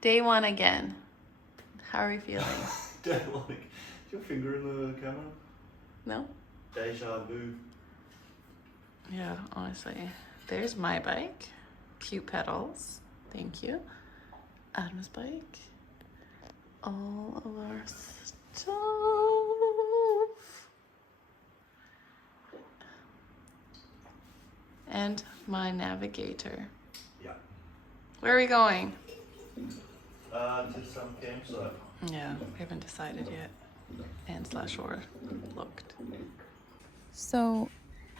Day one again. How are we feeling? Is your finger in the camera? No? Deja vu. Yeah, honestly. There's my bike. Cute pedals. Thank you. Adam's bike. All of our stuff. And my navigator. Yeah. Where are we going? To some campsite. Yeah, we haven't decided yet. And slash or looked. So,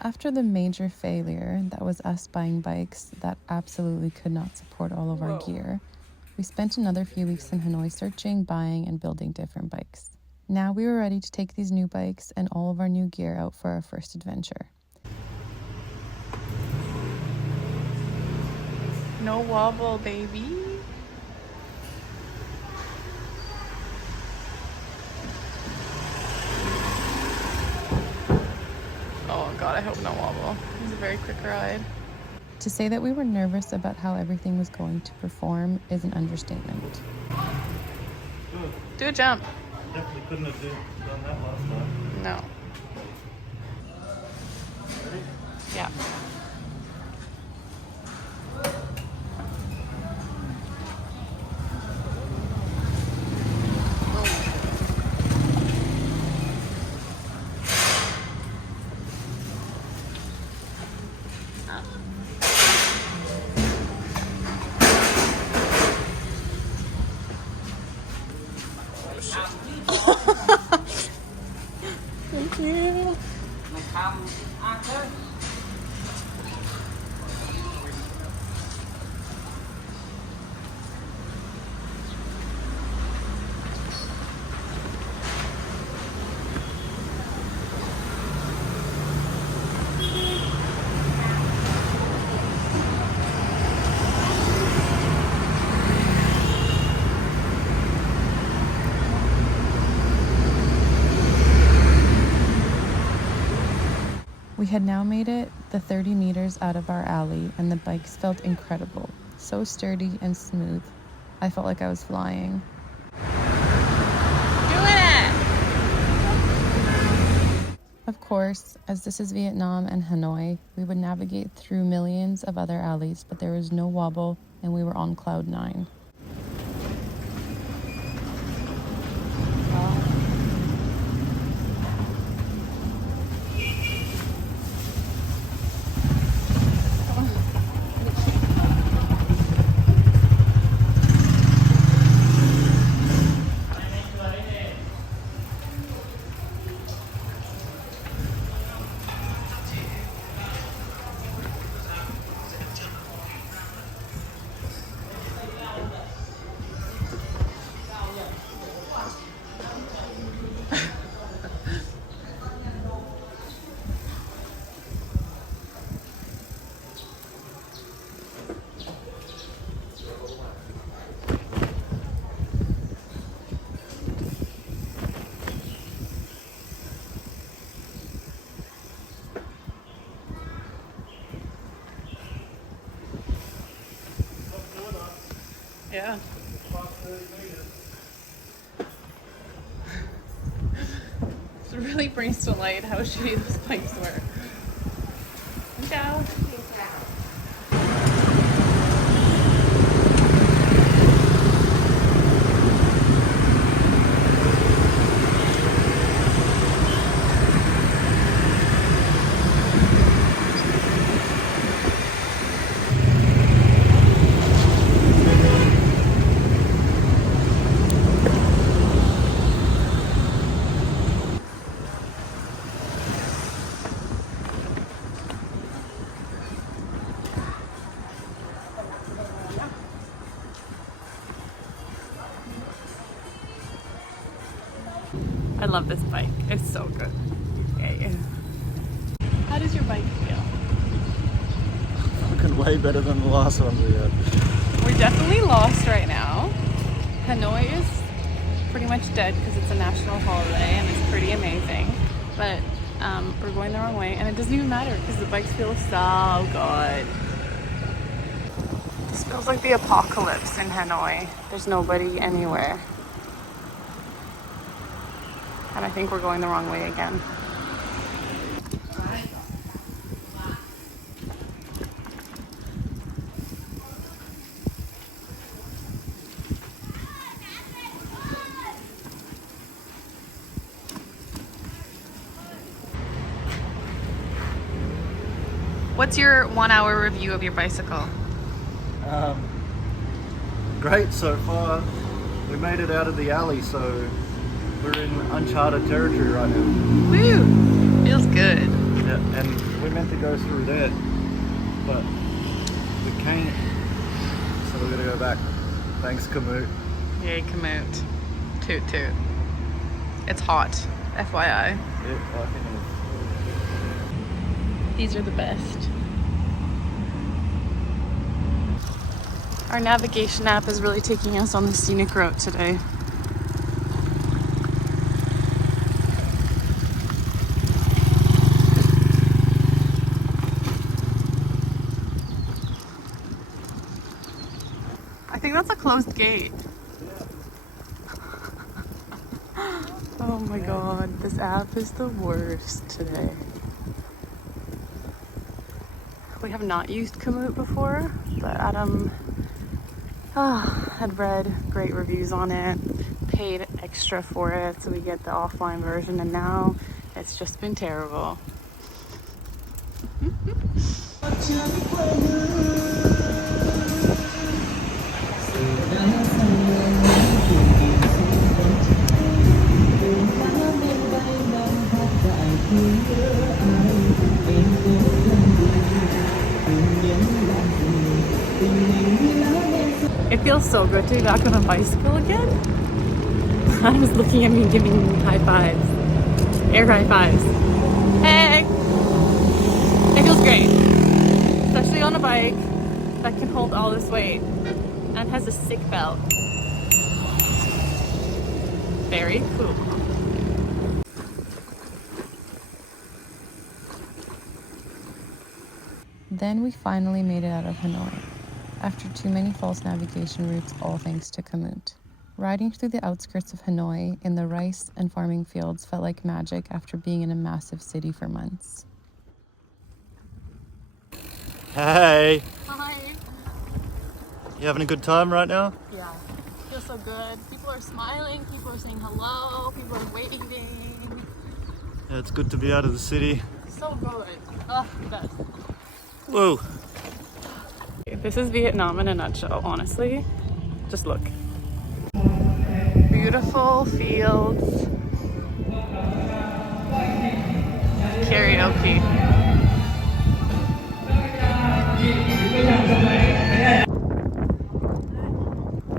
after the major failure that was us buying bikes that absolutely could not support all of our gear, we spent another few weeks in Hanoi searching, buying, and building different bikes. Now we were ready to take these new bikes and all of our new gear out for our first adventure. No wobble, baby. Oh God, I hope no wobble. It was a very quick ride. To say that we were nervous about how everything was going to perform is an understatement. Do a jump. Definitely couldn't have done that last time. No. Ready? Yeah. Thank you. We had now made it the 30 meters out of our alley, and the bikes felt incredible. So sturdy and smooth. I felt like I was flying. Doing it! Of course, as this is Vietnam and Hanoi, we would navigate through millions of other alleys, but there was no wobble, and we were on cloud 9. Yeah. It really brings to light how shitty those bikes were. Ciao. I love this bike. It's so good. Yay. How does your bike feel? Fucking way better than the last one we had. We're definitely lost right now. Hanoi is pretty much dead because it's a national holiday and it's pretty amazing. But we're going the wrong way and it doesn't even matter because the bikes feel so good. Feels like the apocalypse in Hanoi. There's nobody anywhere. And I think we're going the wrong way again. What's your 1 hour review of your bicycle? Great so far. We made it out of the alley, so we're in uncharted territory right now. Woo! Feels good. Yeah, and we're meant to go through there, but we can't, so we're gonna go back. Thanks, Kamut. Yay, Kamut. Toot toot. It's hot, FYI. Yeah, fucking These are the best. Our navigation app is really taking us on the scenic route today. I think that's a closed gate. Oh my god, this app is the worst today. We have not used Kamut before, but Adam had read great reviews on it, paid extra for it, so we get the offline version, and now it's just been terrible. It feels so good to be back on a bicycle again. I was looking at me giving high fives, air high fives. Hey! It feels great, especially on a bike that can hold all this weight and has a sick belt. Very cool. Then we finally made it out of Hanoi, after too many false navigation routes, all thanks to Kamut. Riding through the outskirts of Hanoi in the rice and farming fields felt like magic after being in a massive city for months. Hey! Hi. You having a good time right now? Yeah, feels so good. People are smiling, people are saying hello, people are waving. Yeah, it's good to be out of the city. So good. Oh, best. Whoa! This is Vietnam in a nutshell, honestly. Just look. Beautiful fields. Karaoke.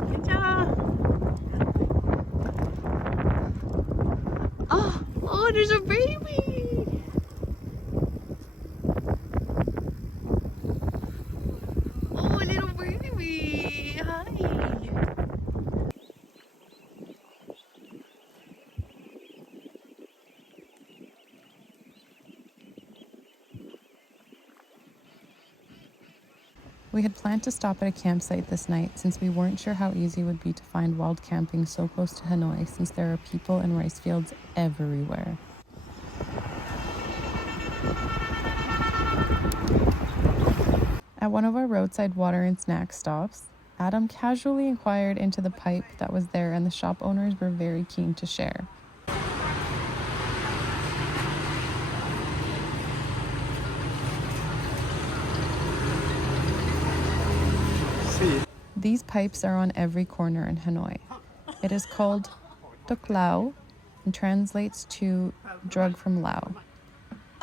Good job. Oh, there's a baby. Oh, a little baby. Hi. We had planned to stop at a campsite this night since we weren't sure how easy it would be to find wild camping so close to Hanoi, since there are people and rice fields everywhere. At one of our roadside water and snack stops, Adam casually inquired into the pipe that was there, and the shop owners were very keen to share. These pipes are on every corner in Hanoi. It is called Tuk Lao and translates to drug from Lao.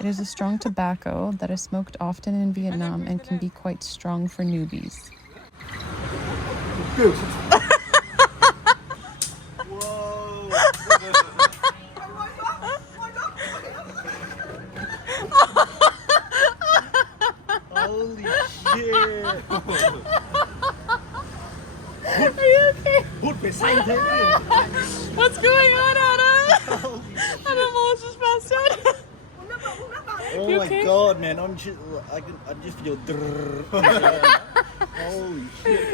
It is a strong tobacco that is smoked often in Vietnam and can be quite strong for newbies. Holy shit! Are you okay? Put me something in. What's going on, Adam? Adam almost just passed out. Oh You my okay? god, man! I just feel. Holy shit!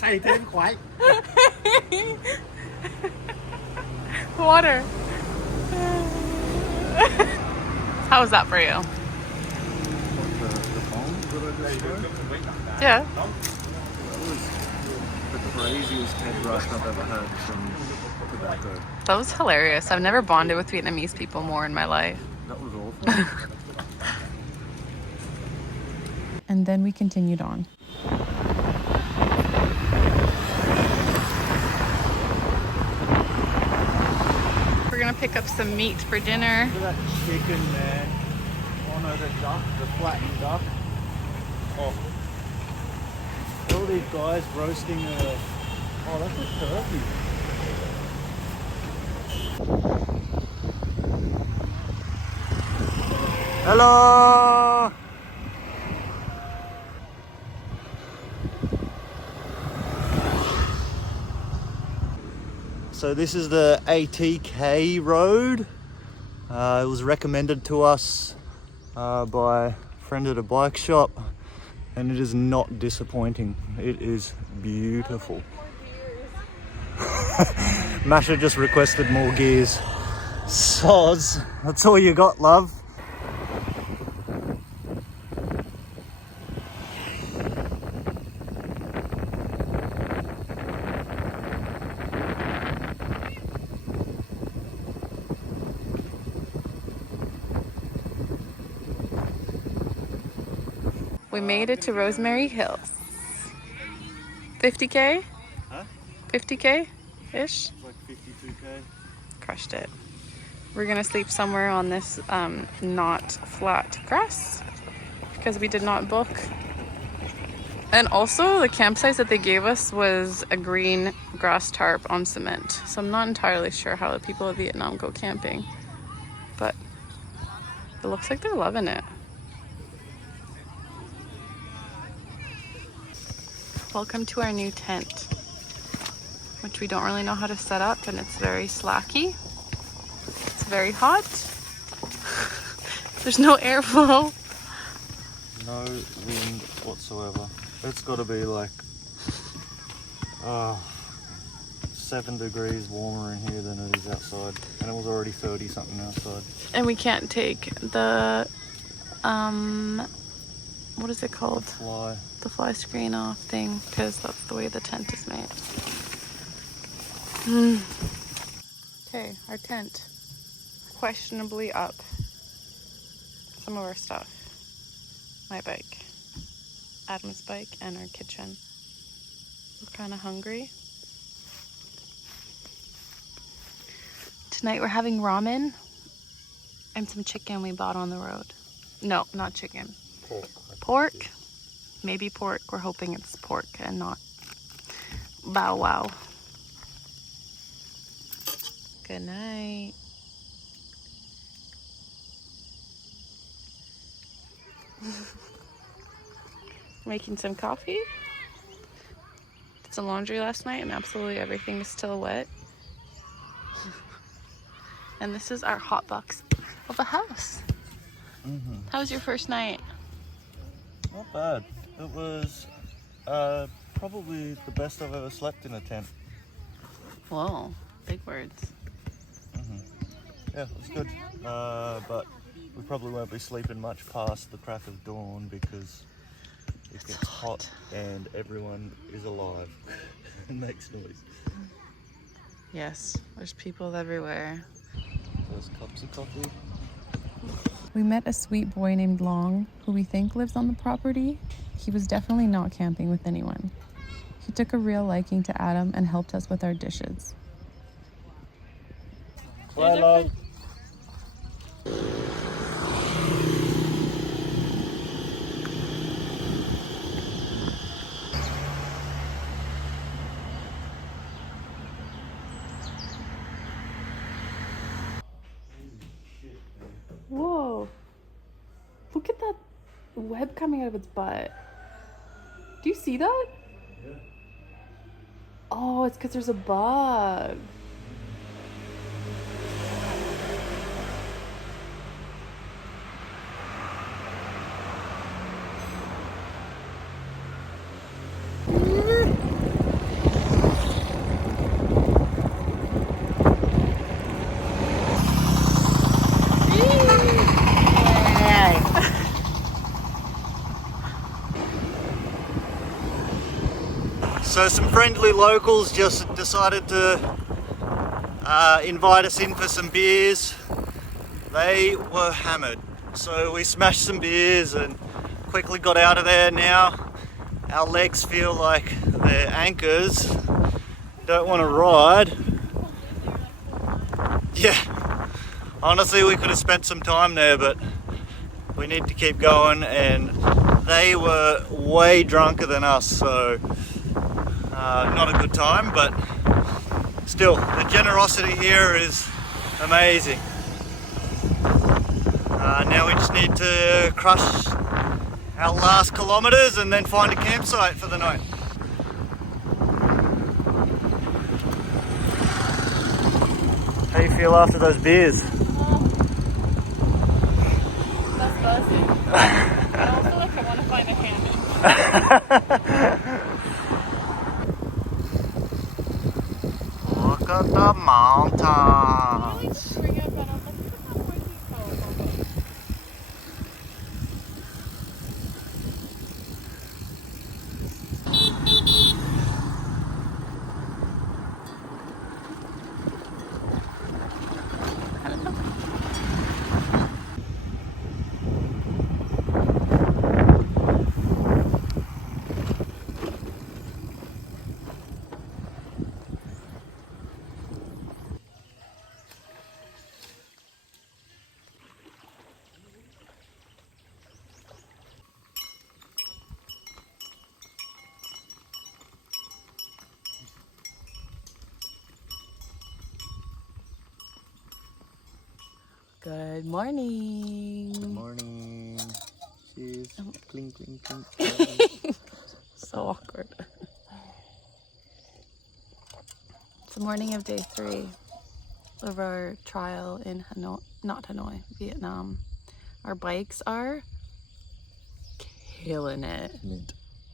Xài thêm khoái. Water. How was that for you? The phone that I just showed? Yeah. That was the craziest head rush I've ever had from tobacco. That was hilarious. I've never bonded with Vietnamese people more in my life. That was awful. And then we continued on. We're gonna pick up some meat for dinner. Look at that chicken, man. Oh no, the duck, the flattened duck. Oh. All these guys roasting a... Oh, that's a turkey. Hello! So this is the ATK road. It was recommended to us by a friend at a bike shop, and it is not disappointing. It is beautiful. Masha just requested more gears. Soz, that's all you got, love. We made it to Rosemary Hills. 50K? Huh? 50K-ish? Like 52K. Crushed it. We're gonna sleep somewhere on this not flat grass because we did not book. And also the campsite that they gave us was a green grass tarp on cement. So I'm not entirely sure how the people of Vietnam go camping, but it looks like they're loving it. Welcome to our new tent, which we don't really know how to set up, and it's very slacky. It's very hot. There's no airflow. No wind whatsoever. It's got to be like 7 degrees warmer in here than it is outside, and it was already 30 something outside. And we can't take the what is it called? Fly. The fly screen off thing, because that's the way the tent is made. Okay, our tent. Questionably up. Some of our stuff. My bike. Adam's bike and our kitchen. We're kind of hungry. Tonight we're having ramen and some chicken we bought on the road. No, not chicken. Pork. Pork. Maybe pork. We're hoping it's pork and not bow wow. Good night. Making some coffee. Did some laundry last night and absolutely everything is still wet. And this is our hot box of a house. How was your first night? Not bad. It was probably the best I've ever slept in a tent. Whoa, big words. Yeah, it was good. But we probably won't be sleeping much past the crack of dawn because it gets hot and everyone is alive and makes noise. Yes, there's people everywhere. There's cups of coffee. We met a sweet boy named Long, who we think lives on the property. He was definitely not camping with anyone. He took a real liking to Adam and helped us with our dishes. Hello. Whoa. Look at that web coming out of its butt. Do you see that? Yeah. Oh, it's because there's a bug. So some friendly locals just decided to invite us in for some beers. They were hammered, so we smashed some beers and quickly got out of there. Now our legs feel like they're anchors. Don't want to ride. Yeah, honestly we could have spent some time there, but we need to keep going, and they were way drunker than us, so not a good time, but still, the generosity here is amazing. Now we just need to crush our last kilometres and then find a campsite for the night. How do you feel after those beers? That's buzzing. I also like I want to find a hammock. Look at the mountains. Good morning. Good morning. Cheers. Clink, clink, clink. So awkward. It's the morning of day 3 of our trial in Hanoi, not Hanoi, Vietnam. Our bikes are killing it.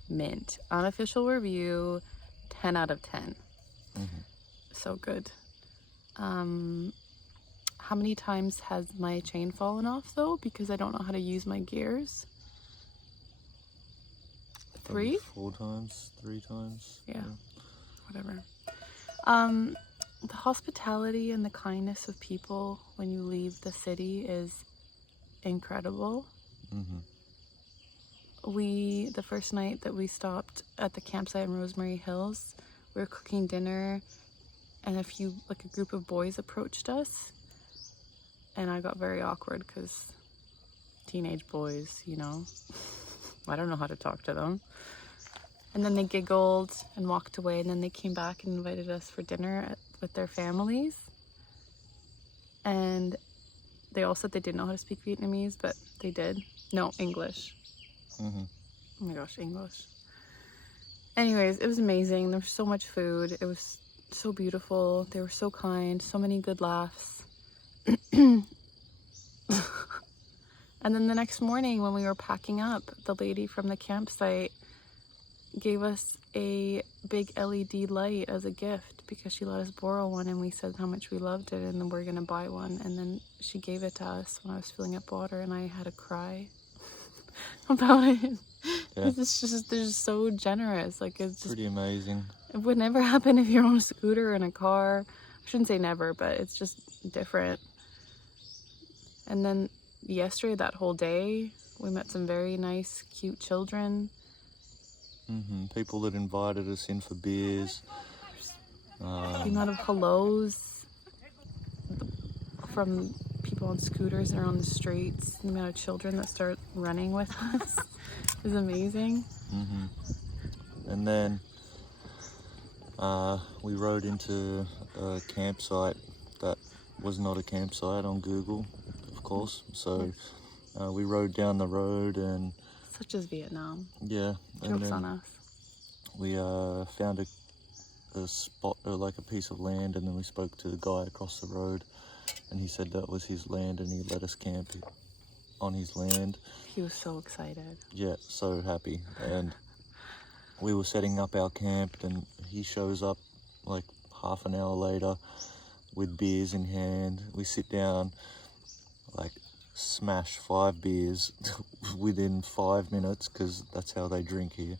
Mint. Unofficial review, 10 out of 10. So good. How many times has my chain fallen off though? Because I don't know how to use my gears. 3? 4 times, 3 times. Yeah. Whatever. The hospitality and the kindness of people when you leave the city is incredible. The first night that we stopped at the campsite in Rosemary Hills, we were cooking dinner and a group of boys approached us, and I got very awkward because teenage boys, you know, I don't know how to talk to them. And then they giggled and walked away, and then they came back and invited us for dinner with their families. And they all said they didn't know how to speak Vietnamese, but they did. No, English. Oh my gosh, English. Anyways, it was amazing. There was so much food. It was so beautiful. They were so kind. So many good laughs. And then the next morning when we were packing up, the lady from the campsite gave us a big LED light as a gift because she let us borrow one, and we said how much we loved it and then we're gonna buy one. And then she gave it to us when I was filling up water, and I had to cry about it. Yeah. It's just, they're just so generous. Like, it's just pretty amazing. It would never happen if you're on a scooter or in a car. I shouldn't say never, but it's just different. And then yesterday, that whole day, we met some very nice, cute children. People that invited us in for beers. The amount of hellos from people on scooters that are on the streets, the amount of children that start running with us is amazing. And then we rode into a campsite that was not a campsite on Google, of course. So we rode down the road, and such as Vietnam. Yeah. Jokes on us. We found a spot, like a piece of land, and then we spoke to the guy across the road, and he said that was his land, and he let us camp on his land. He was so excited. Yeah, so happy. And we were setting up our camp, and he shows up like half an hour later with beers in hand. We sit down, like smash 5 beers within 5 minutes, because that's how they drink here.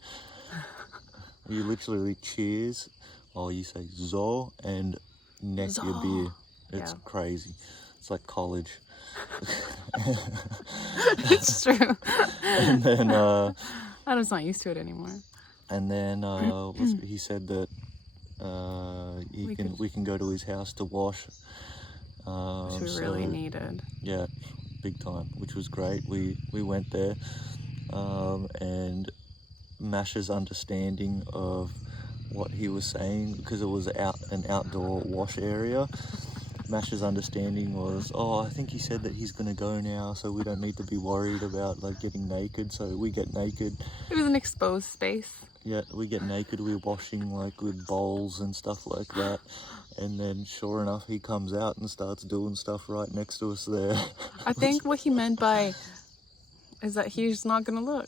You literally cheers, or you say zo and neck your beer. It's crazy. It's like college. It's true. And then Adam's not used to it anymore. and then he said that we can go to his house to wash. Which we really needed. Yeah, big time, which was great. We went there, and Masha's understanding of what he was saying, because it was an outdoor wash area. Masha's understanding was, oh, I think he said that he's gonna go now, so we don't need to be worried about like getting naked. So we get naked. It was an exposed space. Yeah, we get naked. We're washing like with bowls and stuff like that. And then sure enough, he comes out and starts doing stuff right next to us there. I think what he meant by is that he's not gonna look.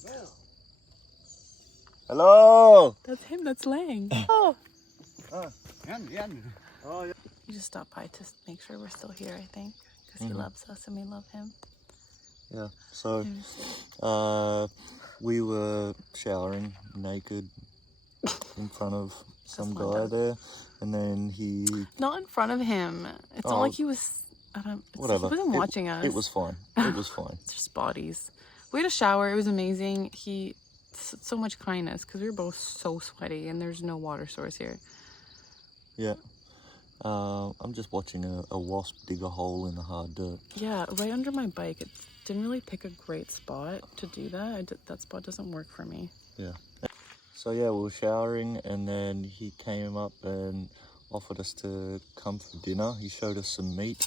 Hello! That's him that's laying. Oh. Oh, yeah. He just stopped by to make sure we're still here, I think. Because he loves us and we love him. Yeah, so we were showering naked in front of some guy there. And then he... Not in front of him. It's not like he was... Whatever. He wasn't watching us. It was fine. It was fine. It's just bodies. We had a shower. It was amazing. So much kindness, because we were both so sweaty and there's no water source here. Yeah. I'm just watching a wasp dig a hole in the hard dirt. Yeah, right under my bike. It didn't really pick a great spot to do that. That spot doesn't work for me. Yeah. So yeah, we were showering, and then he came up and offered us to come for dinner. He showed us some meat,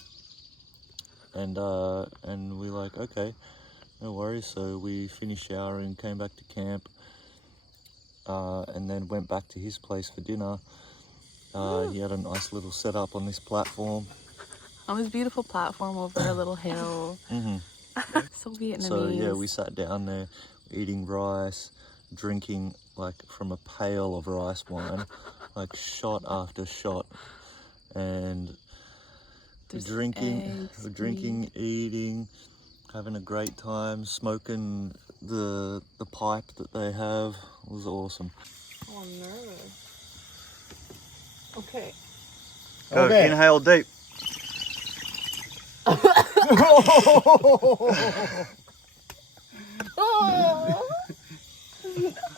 and we're like, okay, no worries. So we finished showering, came back to camp, and then went back to his place for dinner. He had a nice little setup on this platform. On this beautiful platform over a little hill. So Vietnamese. So yeah, we sat down there eating rice, drinking like from a pail of rice wine, like shot after shot, and drinking, eating, having a great time, smoking the pipe that they have. It was awesome. Oh, I'm nervous. Okay. Go, inhale deep.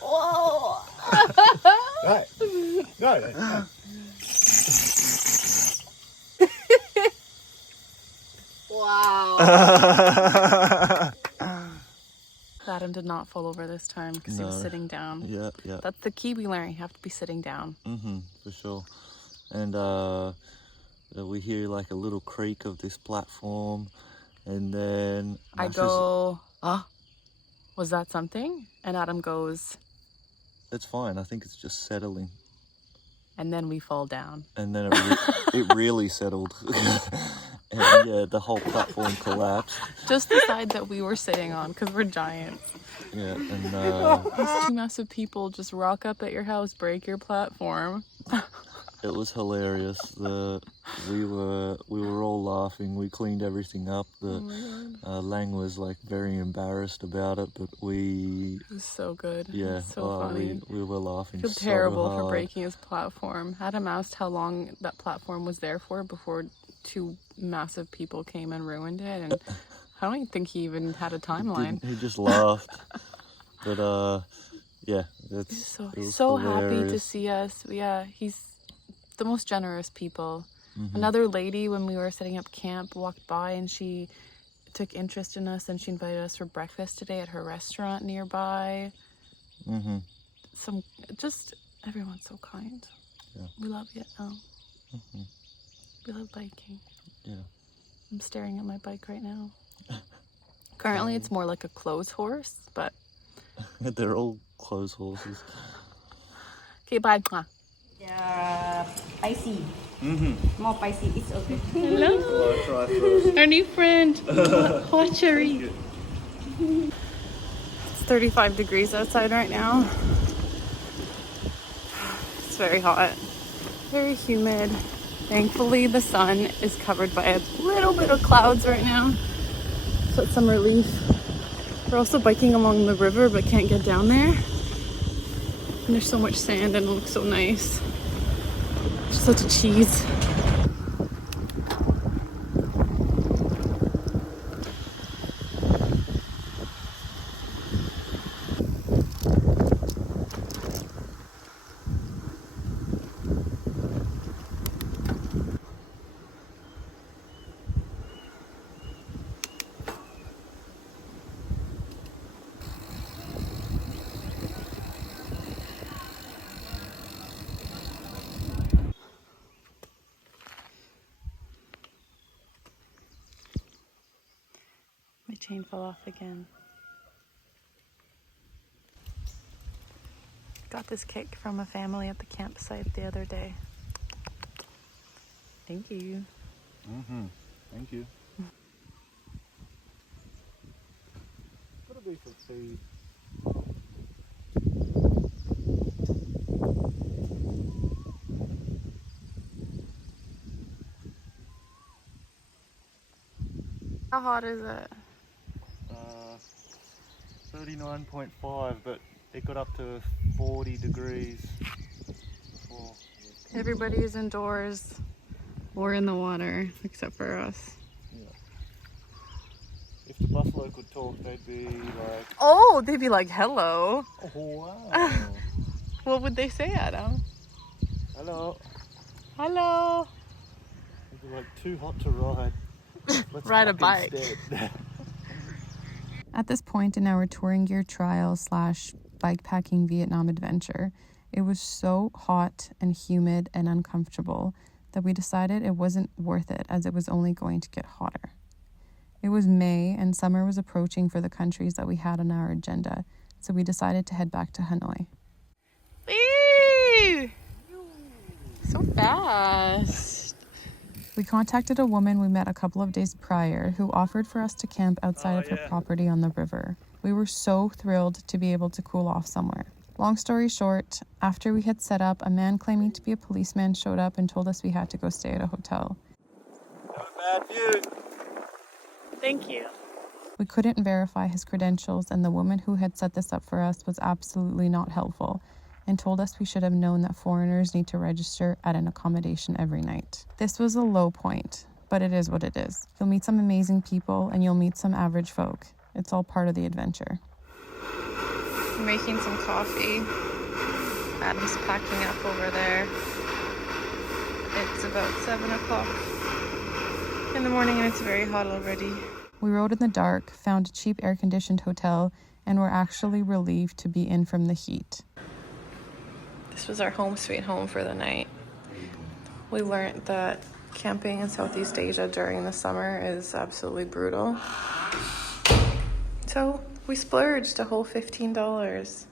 Whoa. Right. No. Wow. Adam did not fall over this time because he was sitting down. Yeah. That's the key we learned. You have to be sitting down. For sure. And we hear like a little creak of this platform, and then I go, was that something? And Adam goes, it's fine. I think it's just settling. And then we fall down. And then it really settled. And yeah, the whole platform collapsed. Just the side that we were sitting on, because we're giants. Yeah, and these two massive people just rock up at your house, break your platform. It was hilarious. We were all laughing. We cleaned everything up. Lang was like very embarrassed about it, but it was so good. Yeah, so funny. We were laughing. I feel terrible for breaking his platform. Adam asked how long that platform was there for before two massive people came and ruined it, and I don't think he even had a timeline. He just laughed. But yeah, he's so happy to see us. Yeah, he's the most generous people. Another lady, when we were setting up camp, walked by and she took interest in us, and she invited us for breakfast today at her restaurant nearby. Just everyone's so kind. Yeah. We love Vietnam. We love biking. Yeah. I'm staring at my bike right now. Currently it's more like a clothes horse, but they're all clothes horses. Okay, bye. Yeah, spicy. More spicy, it's okay. Hello. I'll try first. Our new friend. Watchery. It's 35 degrees outside right now. It's very hot. Very humid. Thankfully the sun is covered by a little bit of clouds right now. So it's some relief. We're also biking along the river but can't get down there. And there's so much sand and it looks so nice. Just such a cheese. My chain fell off again. Got this cake from a family at the campsite the other day. Thank you. Thank you. Gotta be for food. How hot is it? 39.5, but it got up to 40 degrees before. Everybody is indoors or in the water except for us. Yeah. If the buffalo could talk, they'd be like, Oh, they'd be like, hello. oh wow. What would they say, Adam? Hello. Hello. They'd be like, too hot to ride. Let's Ride a walk bike. instead. At this point in our touring gear trial / bikepacking Vietnam adventure, it was so hot and humid and uncomfortable that we decided it wasn't worth it as it was only going to get hotter. It was May and summer was approaching for the countries that we had on our agenda, so we decided to head back to Hanoi. Whee! So fast. We contacted a woman we met a couple of days prior who offered for us to camp outside of her property on the river. We were so thrilled to be able to cool off somewhere. Long story short, after we had set up, a man claiming to be a policeman showed up and told us we had to go stay at a hotel. Not a bad view. Thank you. We couldn't verify his credentials, and the woman who had set this up for us was absolutely not helpful and told us we should have known that foreigners need to register at an accommodation every night. This was a low point, but it is what it is. You'll meet some amazing people and you'll meet some average folk. It's all part of the adventure. I'm making some coffee. Adam's packing up over there. It's about 7 o'clock in the morning and it's very hot already. We rode in the dark, found a cheap air-conditioned hotel, and were actually relieved to be in from the heat. This was our home sweet home for the night. We learned that camping in Southeast Asia during the summer is absolutely brutal. So we splurged a whole $15.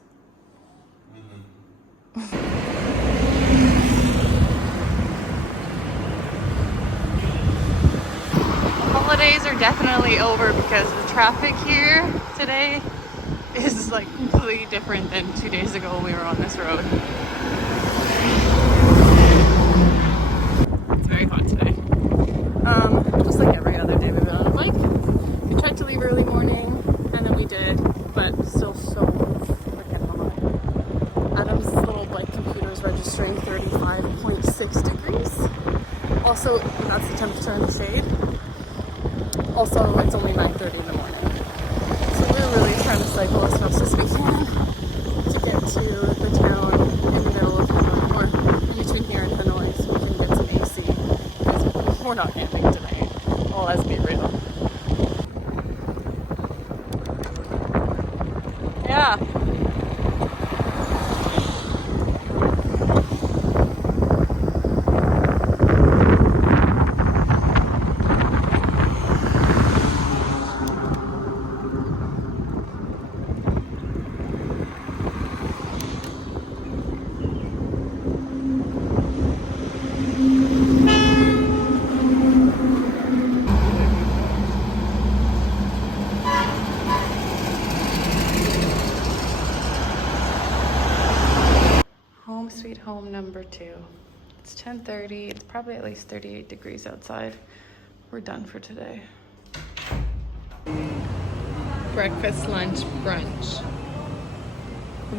Holidays are definitely over because the traffic here today is like completely different than 2 days ago when we were on this road. It's very hot today. Just like every other day we've been on a bike. We tried to leave early morning and then we did, but still so freaking hot. Adam's little bike computer is registering 35.6 degrees. Also, that's the temperature in the shade. Also, it's only 9:30 in the morning. So we're really trying to cycle as fast as we can to get to the town in the middle of Hanoi, or in between here and Hanoi, so we can get some AC. Because we're not camping today. Well, let's be real. Yeah. Sweet home number 2. It's 10:30. It's probably at least 38 degrees outside. We're done for today. Breakfast, lunch, brunch.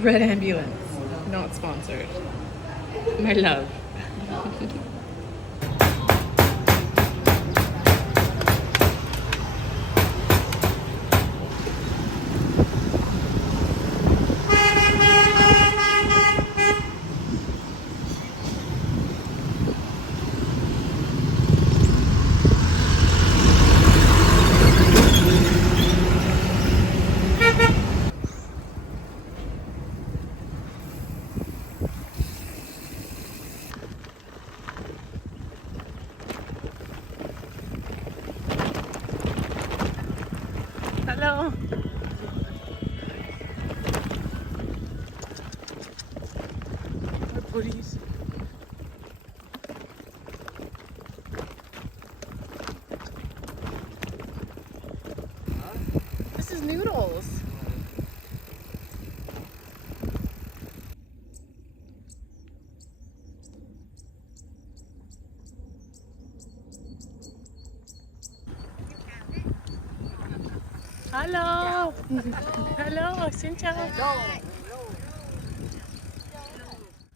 Red ambulance. Not sponsored. My love. Hello. My booties. This is noodles. Hello. Hello. Xin chào.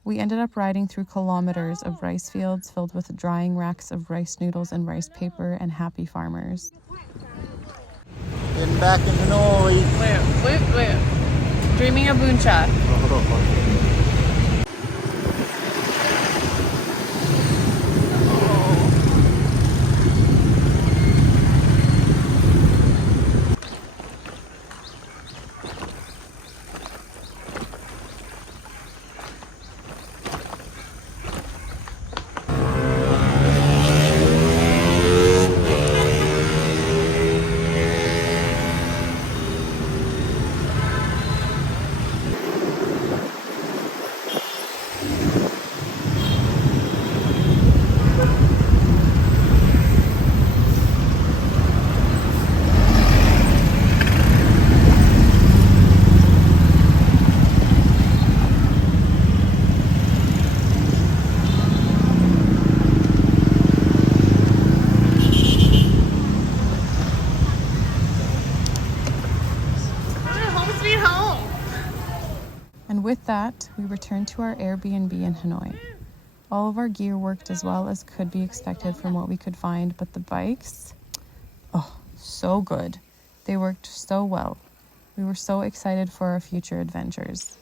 We ended up riding through kilometers of rice fields filled with drying racks of rice noodles and rice paper and happy farmers. Getting back in Hanoi. Wait. Dreaming of Buncha. And with that, we returned to our Airbnb in Hanoi. All of our gear worked as well as could be expected from what we could find, but the bikes, oh, so good. They worked so well. We were so excited for our future adventures.